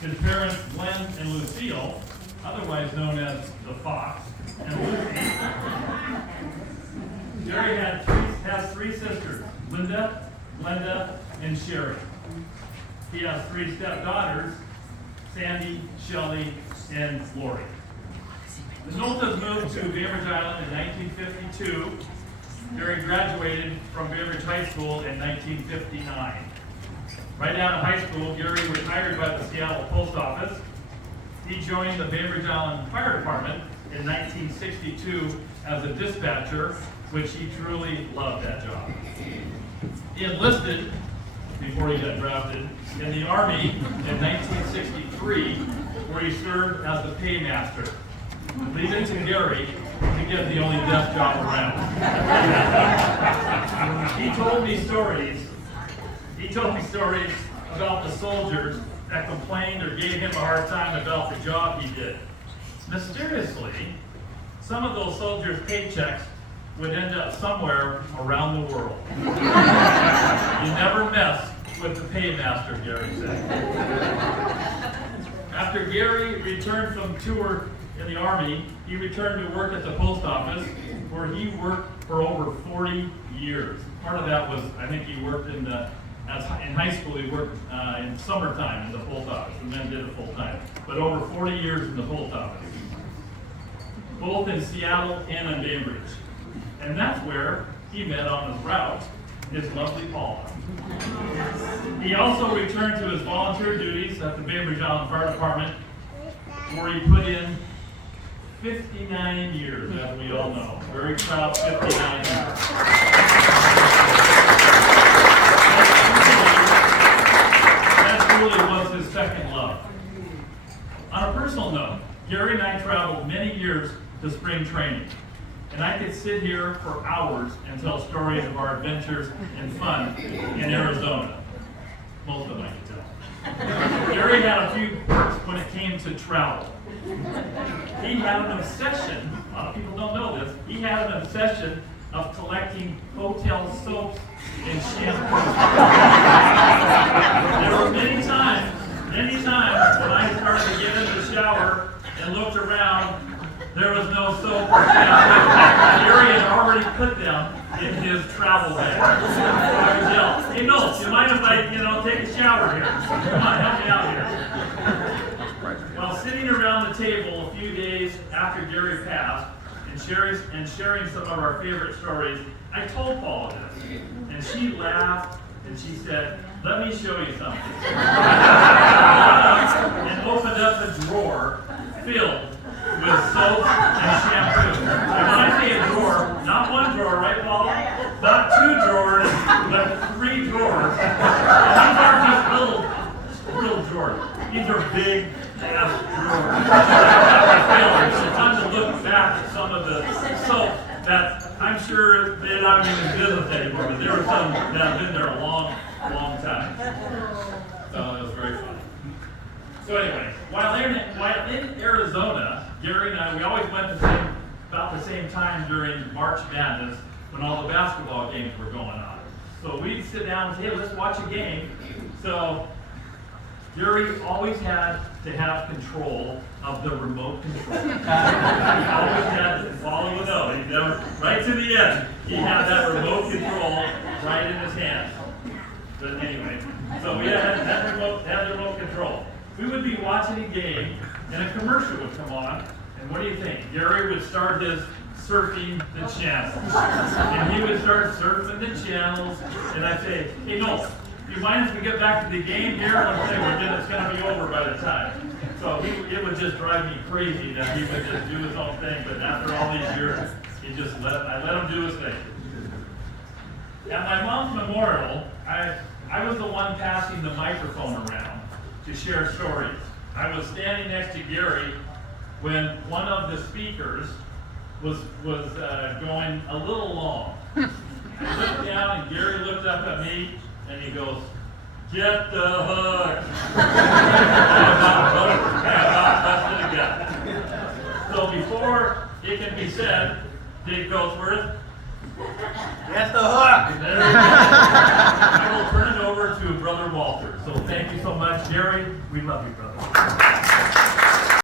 His parents, Glenn and Lucille, otherwise known as the Fox, and Lucy. Gary has three sisters, Linda, Glenda, and Sherry. He has three stepdaughters, Sandy, Shelley, and Lori. The Noltas moved to Bainbridge Island in 1952. Gary graduated from Bainbridge High School in 1959. Right out of high school, Gary was hired by the Seattle Post Office. He joined the Bainbridge Island Fire Department in 1962 as a dispatcher, which he truly loved that job. He enlisted, before he got drafted, in the Army in 1963, where he served as the paymaster, leaving to Gary to get the only desk job around. He told me stories about the soldiers that complained or gave him a hard time about the job he did. Mysteriously, some of those soldiers' paychecks would end up somewhere around the world. You never mess with the paymaster, Gary said. After Gary returned from tour in the Army, he returned to work at the post office, where he worked for over 40 years. Part of that was, I think he worked in high school, he worked in summertime in the post office, and then did it full time. But over 40 years in the post office, both in Seattle and in Bainbridge. And that's where he met on his route his lovely Paula. He also returned to his volunteer duties at the Bainbridge Island Fire Department, where he put in 59 years, as we all know. Very proud 59 years. That truly was his second love. On a personal note, Gary and I traveled many years to spring training. And I could sit here for hours and tell stories of our adventures and fun in Arizona. Most of them I could tell. Gary had a few perks when it came to travel. He had an obsession, a lot of people don't know this, he had an obsession of collecting hotel soaps and shampoos. There were many times when I started to get in the shower and looked around, there was no soap or shampoo. Gary had already put them in his travel bag. Hey, Nolta, you mind if I, take a shower here? Come on, help me out here. While sitting around the table a few days after Gary passed and sharing some of our favorite stories, I told Paula this, and she laughed and she said, "Let me show you something." And opened up a drawer filled with soap and shampoo. And when I say a drawer, not one drawer, right, Paul? Not two drawers, but 3 drawers. And these aren't just little drawers. These are big ass drawers. It's time to look back at some of the soap that I'm sure they're not even in business anymore, but there were some that have been there a long time. So it was very fun. So anyway, while in Arizona, Gary and I, we always went about the same time during March Madness when all the basketball games were going on. So we'd sit down and say, hey, let's watch a game. So Gary always had to have control of the remote control. He always had to follow the nose. He never, right to the end, he had that remote control right in his hand. But anyway, so we had the remote control. We would be watching a game, and a commercial would come on, and what do you think? Gary would start his surfing the channels. And he would start surfing the channels, and I'd say, hey, Nolta, do you mind if we get back to the game here? Let's say it's going to be over by the time. So it would just drive me crazy that he would just do his own thing, but after all these years, I let him do his thing. At my mom's memorial, I was the one passing the microphone around to share stories. I was standing next to Gary when one of the speakers was going a little long. I looked down and Gary looked up at me and he goes, "Get the hook." I about busted a gut. So before it can be said, Dave Goldsworth, "Get the hook." I will turn it over to Brother Walter. So thank you so much. so much. Gary, we love you, brother.